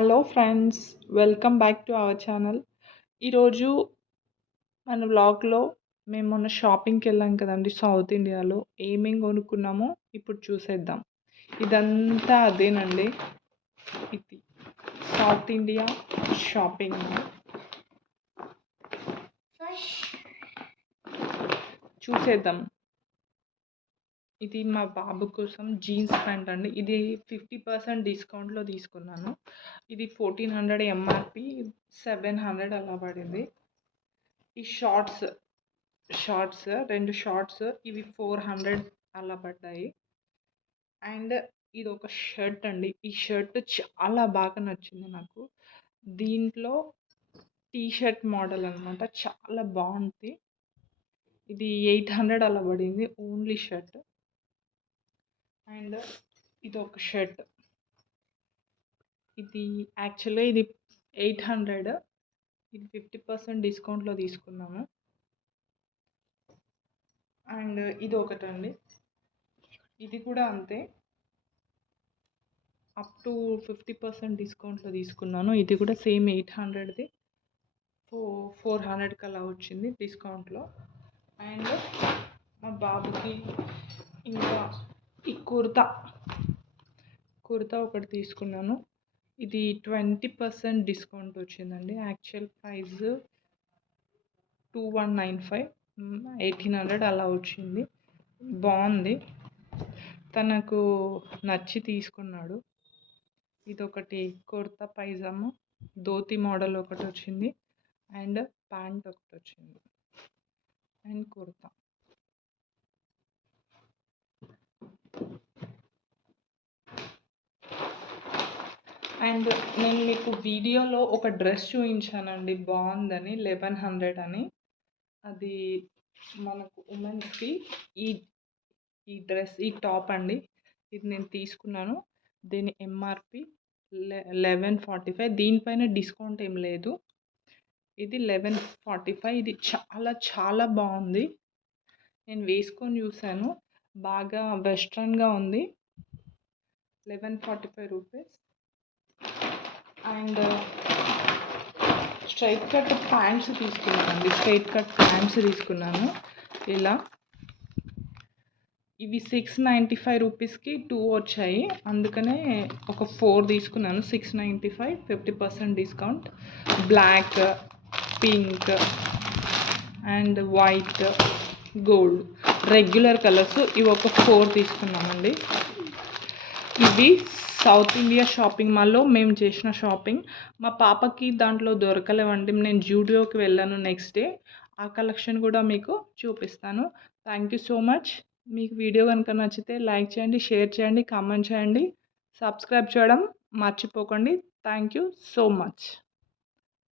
Hello friends, welcome back to our channel. ఈరోజు మన వ్లాగ్లో మేము మొన్న షాపింగ్కి వెళ్ళాం కదండి. సౌత్ ఇండియాలో ఏమేమి కొనుక్కున్నామో ఇప్పుడు చూసేద్దాం. ఇదంతా అదేనండి. ఇది సౌత్ ఇండియా షాపింగ్. చూసేద్దాం. ఇది మా బాబు కోసం జీన్స్ ప్యాంట్ అండి. ఇది 50% డిస్కౌంట్లో తీసుకున్నాను. ఇది 1400 ఎంఆర్పి, 700 అలా పడింది. ఈ షార్ట్స్ 2 షార్ట్స్ ఇవి 400 అలా పడ్డాయి. అండ్ ఇది ఒక షర్ట్ అండి. ఈ షర్ట్ చాలా బాగా నచ్చింది నాకు. దీంట్లో టీ షర్ట్ మోడల్ అనమాట. చాలా బాగుంది. ఇది 800 అలా పడింది ఓన్లీ షర్ట్. అండ్ ఇది ఒక షర్ట్. ఇది యాక్చువల్గా ఇది 800. ఇది 50% డిస్కౌంట్లో తీసుకున్నాము. అండ్ ఇది ఒకటండి. ఇది కూడా అంతే, అప్ టు 50% డిస్కౌంట్లో తీసుకున్నాను. ఇది కూడా సేమ్ 800ది 400కి అలా వచ్చింది డిస్కౌంట్లో. అండ్ మా బాబుకి ఇంకా ఈ కుర్తా ఒకటి తీసుకున్నాను. ఇది 20% డిస్కౌంట్ వచ్చిందండి. యాక్చువల్ ప్రైస్ 2195, 1800 అలా వచ్చింది. బాగుంది, తనకు నచ్చి తీసుకున్నాడు. ఇదొకటి కుర్తా పైజామా ధోతి మోడల్ ఒకటి వచ్చింది. అండ్ ప్యాంట్ ఒకటి వచ్చింది. అండ్ కుర్తా. అండ్ నేను మీకు వీడియోలో ఒక డ్రెస్ చూపించానండి, బాగుందని, 1100 అని. అది మనకు ఉమెన్స్కి ఈ డ్రెస్, ఈ టాప్ అండి. ఇది నేను తీసుకున్నాను. దీని ఎంఆర్పి 1145. దీనిపైన డిస్కౌంట్ ఏం లేదు. ఇది 1145. ఇది చాలా చాలా బాగుంది. నేను వేసుకొని చూశాను, బాగా వెస్ట్రన్గా ఉంది. 1145 rupees. And straight cut pants తీసుకున్నాను. ఇలా ఇవి 695 రూపీస్కి 2 వచ్చాయి. అందుకనే ఒక 4 తీసుకున్నాను. 695, 50% discount. Black, pink and white, gold, regular colours ఇవి ఒక 4 తీసుకున్నామండి. ఇవి సౌత్ ఇండియా షాపింగ్ మాల్లో మేము చేసిన షాపింగ్. మా పాపకి దాంట్లో దొరకలేవండి. నేను జూడియోకి వెళ్ళాను నెక్స్ట్ డే. ఆ కలెక్షన్ కూడా మీకు చూపిస్తాను. Thank you so much. మీకు వీడియో కనుక నచ్చితే లైక్ చేయండి, షేర్ చేయండి, కామెంట్ చేయండి, సబ్స్క్రైబ్ చేయడం మర్చిపోకండి. Thank you so much.